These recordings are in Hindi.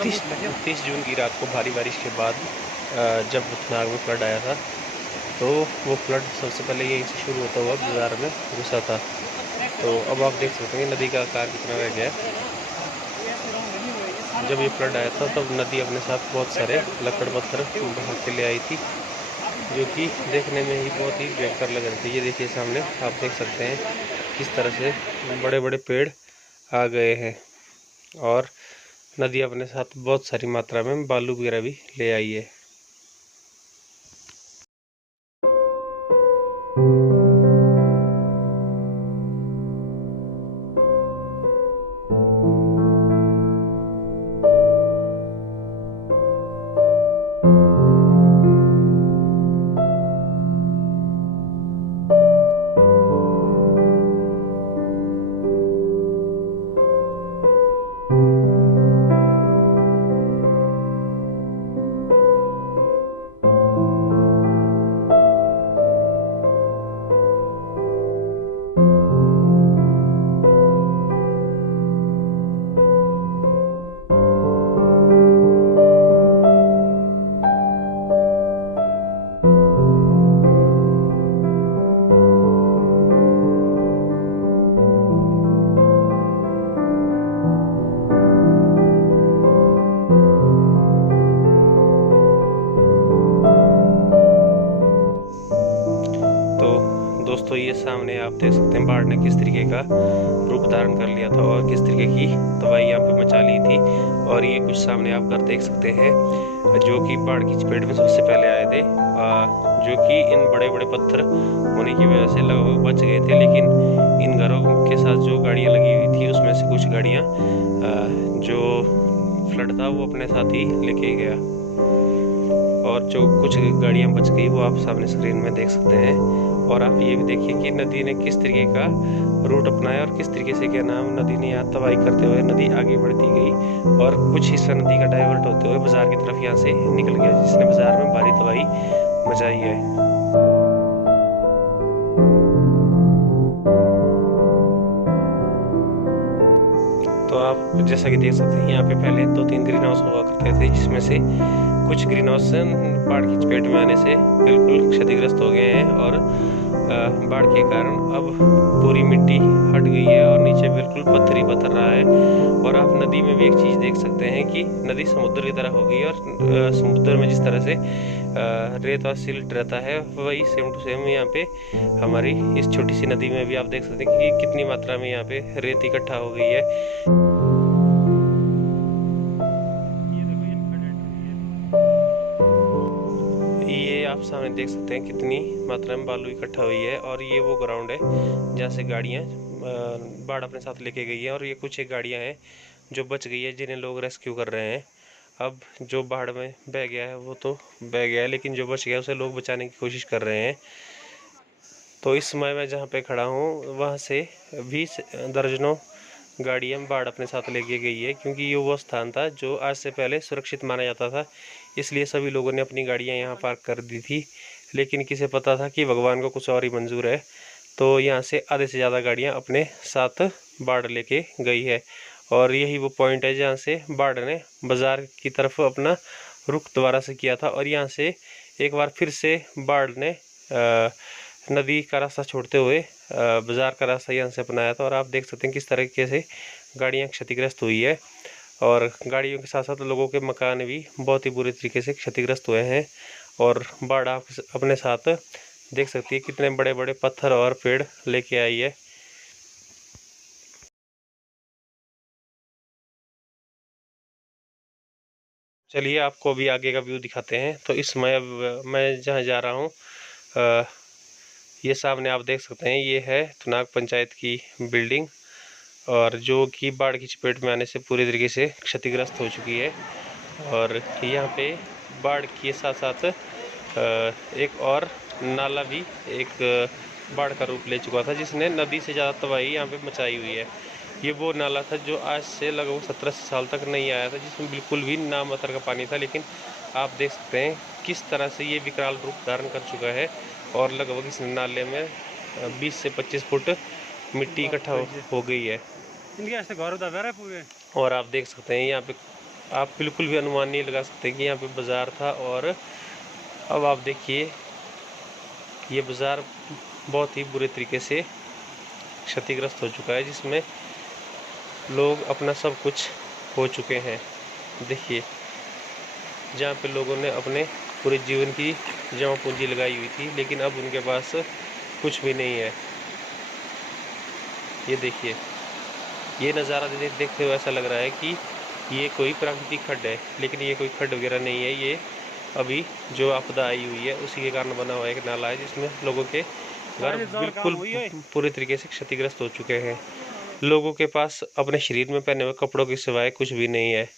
30 जून की रात को भारी बारिश के बाद जब नाग में फ्लड आया था, तो वो फ्लड सबसे पहले यहीं से शुरू होता हुआ बाज़ार में घुसा था। तो अब आप देख सकते हैं नदी का आकार कितना रह गया है। जब ये फ्लड आया था तब नदी अपने साथ बहुत सारे लकड़ पत्थर बहा के ले आई थी, जो कि देखने में ही बहुत ही भयंकर लग रहे थे। ये देखिए सामने आप देख सकते हैं किस तरह से बड़े बड़े पेड़ आ गए हैं, और नदी अपने साथ बहुत सारी मात्रा में बालू वगैरह भी ले आई है। दोस्तों ये सामने आप देख सकते हैं बाढ़ ने किस तरीके का रूप धारण कर लिया था और किस तरीके की तबाही यहाँ पे मचा ली थी। और ये कुछ सामने आप कर देख सकते हैं जो कि बाढ़ की चपेट में सबसे पहले आए थे, जो कि इन बड़े बड़े पत्थर होने की वजह से लगभग बच गए थे, लेकिन इन घरों के साथ जो गाड़ियाँ लगी हुई थी उसमें से कुछ गाड़ियाँ जो फ्लड था वो अपने साथ ही लेके गया, और जो कुछ गाड़ियाँ बच गई वो आप सामने स्क्रीन में देख सकते हैं। और आप ये भी देखिए कि नदी ने किस तरीके का रूट अपनाया और किस तरीके से क्या नाम नदी ने यहाँ तबाही करते हुए नदी आगे बढ़ती गई, और कुछ हिस्सा नदी का डाइवर्ट होते हुए बाजार की तरफ यहाँ से निकल गया, जिसने बाजार में भारी तबाही मचाई है। तो आप जैसा कि देख सकते हैं यहाँ पे पहले 2-3 ग्रीन हाउस हुआ करते थे, जिसमें से कुछ ग्रीन हाउस बाढ़ की चपेट में आने से बिल्कुल क्षतिग्रस्त हो गए हैं, और बाढ़ के कारण अब पूरी मिट्टी हट गई है और नीचे बिल्कुल पत्थर ही पत्थर रहा है। और आप नदी में भी एक चीज़ देख सकते हैं कि नदी समुद्र की तरह हो गई है, और समुद्र में जिस तरह से रेत और सिल्ट रहता है वही सेम टू सेम यहाँ पे हमारी इस छोटी सी नदी में भी आप देख सकते हैं कि कितनी मात्रा में यहाँ पे रेत इकट्ठा हो गई है। ये आप सामने देख सकते हैं कितनी मात्रा में बालू इकट्ठा हुई है, और ये वो ग्राउंड है जहाँ से गाड़ियाँ बाढ़ अपने साथ लेके गई है, और ये कुछ एक गाड़ियाँ हैं जो बच गई है जिन्हें लोग रेस्क्यू कर रहे हैं। अब जो बाढ़ में बह गया है वो तो बह गया है, लेकिन जो बच गया उसे लोग बचाने की कोशिश कर रहे हैं। तो इस समय मैं जहाँ पे खड़ा हूँ वहाँ से 20 दर्जनों गाड़ियाँ बाढ़ अपने साथ लेके गई है, क्योंकि ये वो स्थान था जो आज से पहले सुरक्षित माना जाता था, इसलिए सभी लोगों ने अपनी गाड़ियाँ यहाँ पार्क कर दी थी। लेकिन किसे पता था कि भगवान को कुछ और ही मंजूर है, तो यहाँ से आधे से ज़्यादा गाड़ियाँ अपने साथ बाढ़ लेके गई है। और यही वो पॉइंट है जहाँ से बाढ़ ने बाज़ार की तरफ अपना रुख दोबारा से किया था, और यहाँ से एक बार फिर से बाढ़ ने नदी का रास्ता छोड़ते हुए बाज़ार का रास्ता यहाँ से अपनाया था। और आप देख सकते हैं किस तरीके से गाड़ियाँ क्षतिग्रस्त हुई है, और गाड़ियों के साथ साथ लोगों के मकान भी बहुत ही बुरे तरीके से क्षतिग्रस्त हुए हैं। और बाढ़ आप अपने साथ देख सकती है कितने बड़े बड़े पत्थर और पेड़ लेके आई है। चलिए आपको भी आगे का व्यू दिखाते हैं। तो इस समय मैं जहाँ जा रहा हूँ, ये सामने आप देख सकते हैं ये है थुनाग पंचायत की बिल्डिंग, और जो कि बाढ़ की चपेट में आने से पूरी तरीके से क्षतिग्रस्त हो चुकी है। और यहाँ पे बाढ़ के साथ साथ एक और नाला भी एक बाढ़ का रूप ले चुका था, जिसने नदी से ज़्यादा तबाही यहाँ पे मचाई हुई है। ये वो नाला था जो आज से लगभग 17 साल तक नहीं आया था, जिसमें बिल्कुल भी ना मात्रा का पानी था, लेकिन आप देख सकते हैं किस तरह से ये विकराल रूप धारण कर चुका है, और लगभग इस नाले में 20 से 25 फुट मिट्टी इकट्ठा हो गई है। और आप देख सकते हैं यहाँ पे आप बिल्कुल भी अनुमान नहीं लगा सकते कि यहाँ पे बाज़ार था। और अब आप देखिए ये बाज़ार बहुत ही बुरे तरीके से क्षतिग्रस्त हो चुका है, जिसमें लोग अपना सब कुछ खो चुके हैं। देखिए जहाँ पे लोगों ने अपने पूरे जीवन की जमा पूंजी लगाई हुई थी, लेकिन अब उनके पास कुछ भी नहीं है। ये देखिए, ये नज़ारा देखते हुए ऐसा लग रहा है कि ये कोई प्राकृतिक खड्ड है, लेकिन ये कोई खड्ड वगैरह नहीं है। ये अभी जो आपदा आई हुई है उसी के कारण बना हुआ एक नाला है, जिसमें लोगों के घर बिल्कुल पूरे तरीके से क्षतिग्रस्त हो चुके हैं। लोगों के पास अपने शरीर में पहने हुए कपड़ों के सिवाय कुछ भी नहीं है,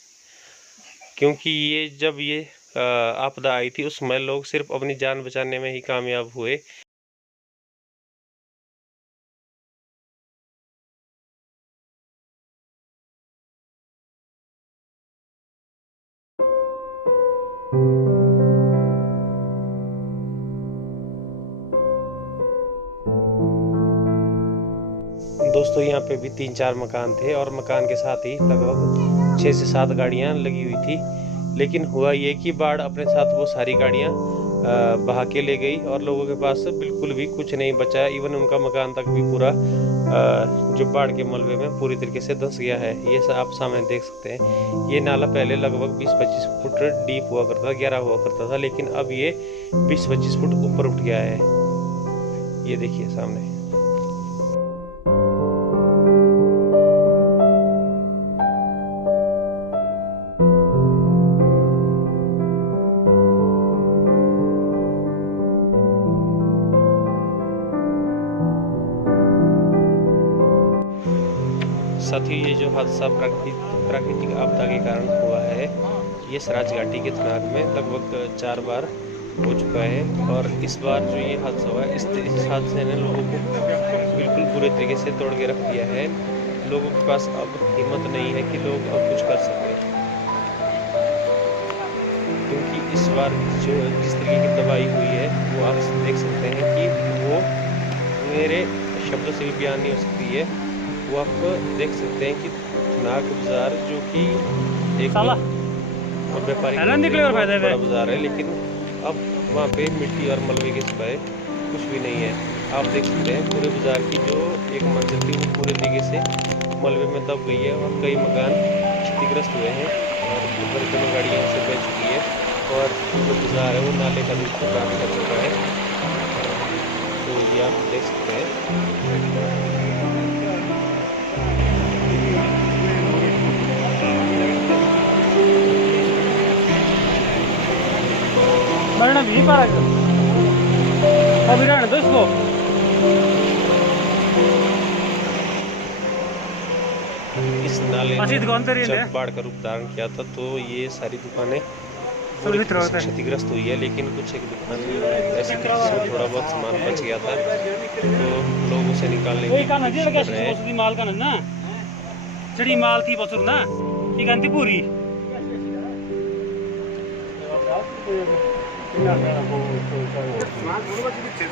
क्योंकि ये जब ये आपदा आई थी उस समय लोग सिर्फ अपनी जान बचाने में ही कामयाब हुए। दोस्तों यहाँ पे भी 3-4 मकान थे और मकान के साथ ही लगभग 6 से 7 गाड़ियाँ लगी हुई थी। लेकिन हुआ ये कि बाढ़ अपने साथ वो सारी गाड़ियाँ बहा के ले गई और लोगों के पास बिल्कुल भी कुछ नहीं बचा। इवन उनका मकान तक भी पूरा जो बाढ़ के मलबे में पूरी तरीके से धंस गया है। ये आप सामने देख सकते हैं। ये नाला पहले लगभग 20-25 फुट डीप हुआ करता था, गहरा हुआ करता था, लेकिन अब ये 20-25 फुट ऊपर उठ गया है। ये देखिए सामने। साथ ही ये जो हादसा प्राकृतिक आपदा के कारण हुआ है, ये सराज घाटी के थनाग में लगभग 4 बार हो चुका है। और इस बार जो ये हादसा हुआ है, इस हादसे ने लोगों को बिल्कुल बुरे तरीके से तोड़ के रख दिया है। लोगों के पास अब हिम्मत नहीं है कि लोग अब कुछ कर सकें, क्योंकि इस बार जो जिस तरीके की तबाही हुई है वो आप देख सकते हैं कि वो मेरे शब्दों से भी बयान नहीं हो सकती है। वो आप देख सकते हैं कि नाग बाजार जो कि एक व्यापारिक बड़ा बाजार है, लेकिन अब वहाँ पे मिट्टी और मलबे के सिवाय कुछ भी नहीं है। आप देख सकते हैं पूरे बाजार की जो एक मंजिल थी वो पूरे तरीके से मलबे में दब गई है और कई मकान क्षतिग्रस्त हुए हैं और दर्जनों गाड़ियाँ से बह चुकी है और जो बाजार है वो नाले का रूप प्राप्त कर चुका है। तो ये आप देख सकते हैं। मरना भी पारा अभी रहने दो इसको। इस नाले ने जब बाढ़ का रूप धारण किया था तो ये सारी दुकानें पूरी तरह से क्षतिग्रस्त हुई है, लेकिन कुछ एक दुकान ऐसी थी जिसमें थोड़ा बहुत सामान बच गया था, तो लोग उसे निकालने की कोशिश कर रहे हैं। माल का ना चढ़ी माल थी बसुर ना ये पूरी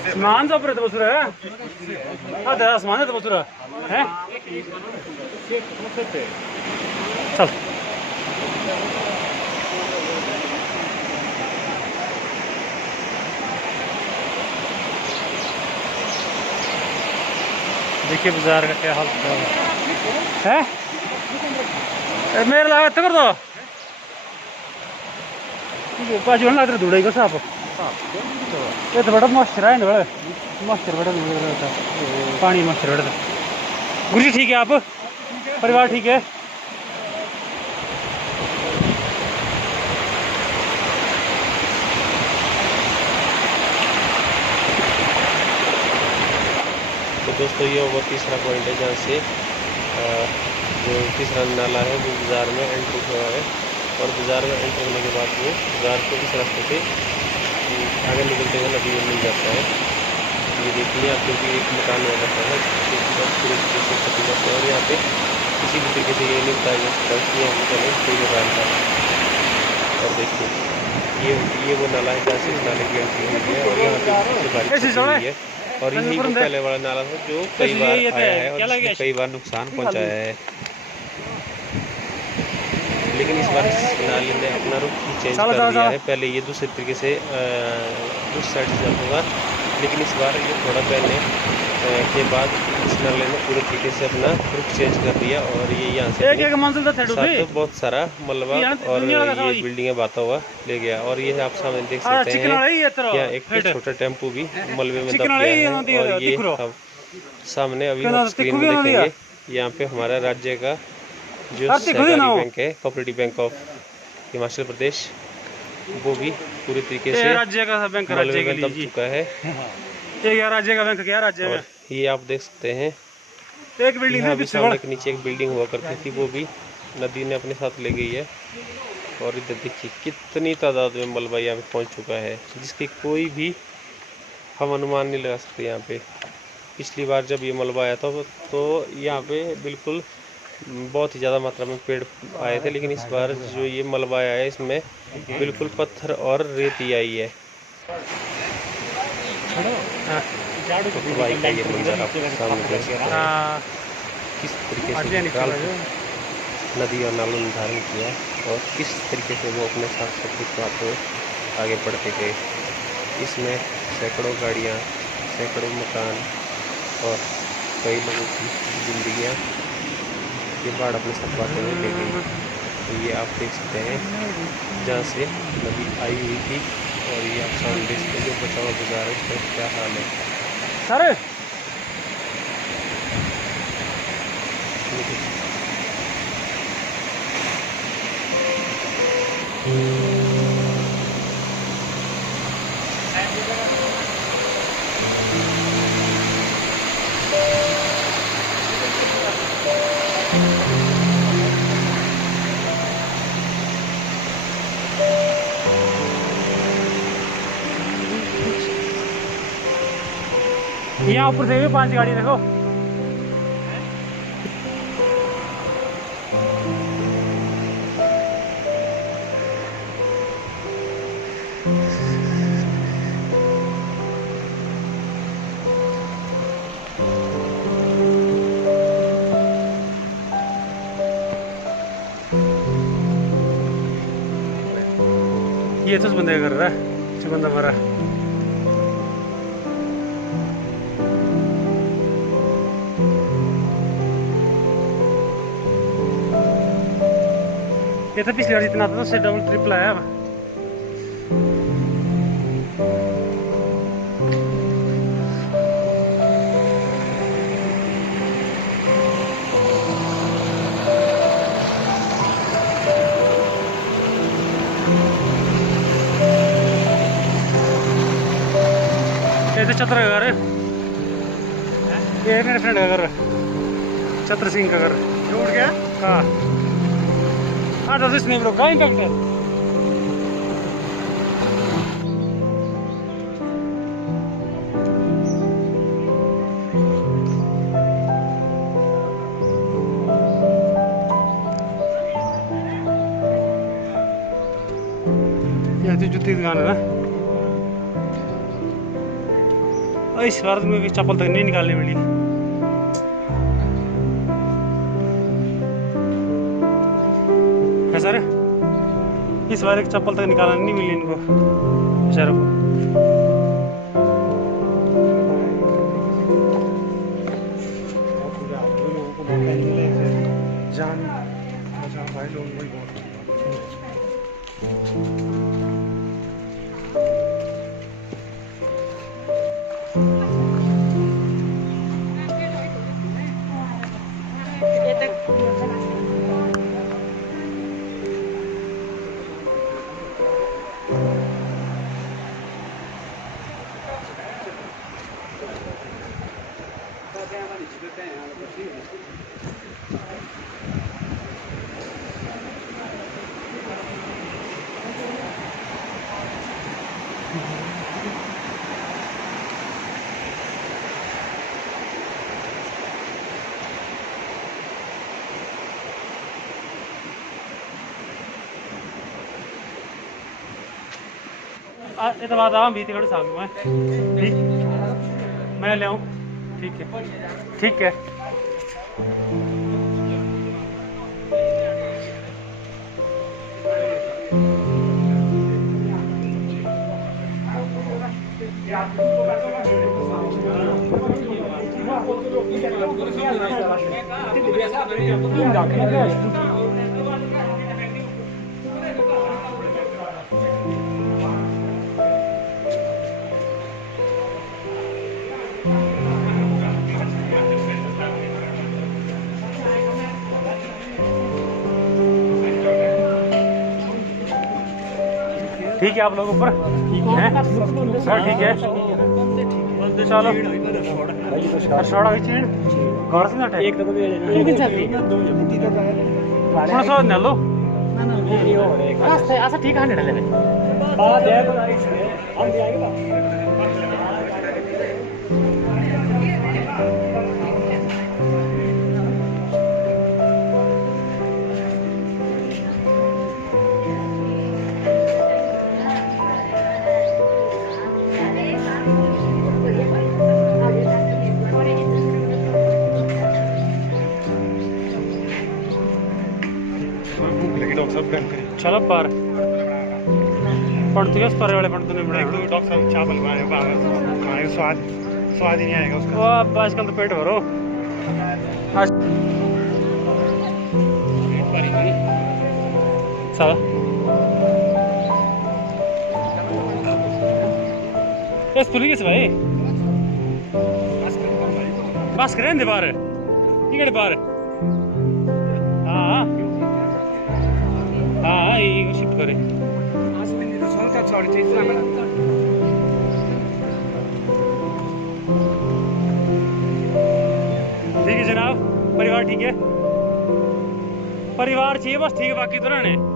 सामान सब रहता बसुर है। सामान रहता बसुर है। चल देखिए बाजार का क्या हाल है। मेरे लगा कर दो पाँच लग रहा धुड़ाई का साफ ये तो बड़ा मॉइस्चर है बड़ा मॉइस्चर बड़ा पानी मॉइस्चर बड़ा। गुरु जी ठीक है, आप परिवार ठीक है? तो दोस्तों ये वो तीसरा पॉइंट है जहाँ से जो तीसरा नाला है वो बाज़ार में एंट्री हुआ है और बाज़ार में एंट्री होने के बाद वो बाज़ार को इस रास्ते से आगे निकलते हुए नदी में मिल जाता है। ये देखिए आप, क्योंकि एक मकान हुआ करता है पूरे तरीके से क्षतिग्रस्त है और यहाँ पे किसी भी तरीके से ये नहीं बताया जा सकता कि यहाँ पहले कोई मकान था। और देखिए ये वो नाला है जहाँ से इस नाले की एंट्री हुई है और यहाँ पे बारिश हुई है और यही वो पहले वाला नाला था जो कई बार आया है और कई बार नुकसान पहुँचाया है। लेकिन इस बार इस नाले ने अपना रुख ही चेंज कर दिया है। पहले ये दूसरे तरीके से दूसरी साइड से जाता था, लेकिन इस बार ये थोड़ा बहने के बाद इस नाले ने पूरे तरीके से अपना रुख चेंज कर दिया और ये यहाँ से साथ बहुत सारा मलबा और ये बिल्डिंग बहता हुआ ले गया। और ये आप सामने देख सकते हैं यहाँ एक छोटा टेम्पो भी मलबे में दब गया है। और ये हम सामने अभी हम स्क्रीन में देखेंगे, यहाँ पे हमारा राज्य का जो सहकारी बैंक है, cooperative bank of Himachal Pradesh, वो भी पूरी तरीके से राज्य का बैंक मलबे में दब चुका है। राज्य का बैंक क्या राज्य में, ये आप देख सकते हैं एक बिल्डिंग यहाँ भी सामने के नीचे एक बिल्डिंग हुआ करती थी, वो भी नदी ने अपने साथ ले गई है। और इधर देखिए कितनी तादाद में मलबा यहाँ पे पहुँच चुका है, जिसकी कोई भी हम अनुमान नहीं लगा सकते। यहाँ पे पिछली बार जब ये मलबा आया था तो यहाँ पे बिल्कुल बहुत ही ज़्यादा मात्रा में पेड़ आए थे, लेकिन इस बार जो ये मलबा आया है इसमें बिल्कुल पत्थर और रेती आई है। तो भाई का ये मंजर आप सामने देख सकते हैं किस तरीके से नदी और नालों ने धारण किया और किस तरीके से वो अपने साथ सब कुछ बात हुए आगे बढ़ते गए। इसमें सैकड़ों गाड़ियाँ, सैकड़ों मकान और कई लोगों की जिंदगियाँ ये बाढ़ अपने साथ बातें में ले गई। तो ये आप देख सकते हैं जहाँ से नदी आई हुई थी और ये आप सामने देख सकते हैं जो बचा हुआ गुजारा है उसका क्या हाल है। सर यहाँ ऊपर से भी 5 गाड़ी देखो। ये तो बंदे कर रहा है, बंदा मरा। ये तो पिछली बार जितना था उससे डबल ट्रिपल आया। ये तो छत्र का घर है, ये मेरे फ्रेंड का घर, छत्र सिंह का घर। रोड क्या? हाँ हाँ, das ist nicht mehr kein Doktor. ये तो जूती दुकान है ना। इस बार में भी चप्पल तक नहीं निकालने मिली। है सर, इस बार एक चप्पल तक निकालना नहीं मिली इनको बेचारों को। ये तो बात आम बीती साहब में ठीक, मैं ले आऊँ। ठीक है, ठीक है। ठीक है आप लोग ऊपर हैं सर ठीक है चलो छोड़ा हुई चीड़ घर से ना एक थोड़ा सा न लो ऐसा ठीक है चलो पर पड़ती पर वाले पड़ते नहीं बनाए डॉक्टर साहब चावल खाने स्वाद स्वाद ही नहीं आएगा उसका। वो अब आजकल तो पेट भरो आज साला इस पुलिस भाई बस करें दे बार ये बार हाँ हाँ ये शिफ्ट करे ठीक है जनाब परिवार ठीक है परिवार चाहिए बस ठीक है बाकी तो रहने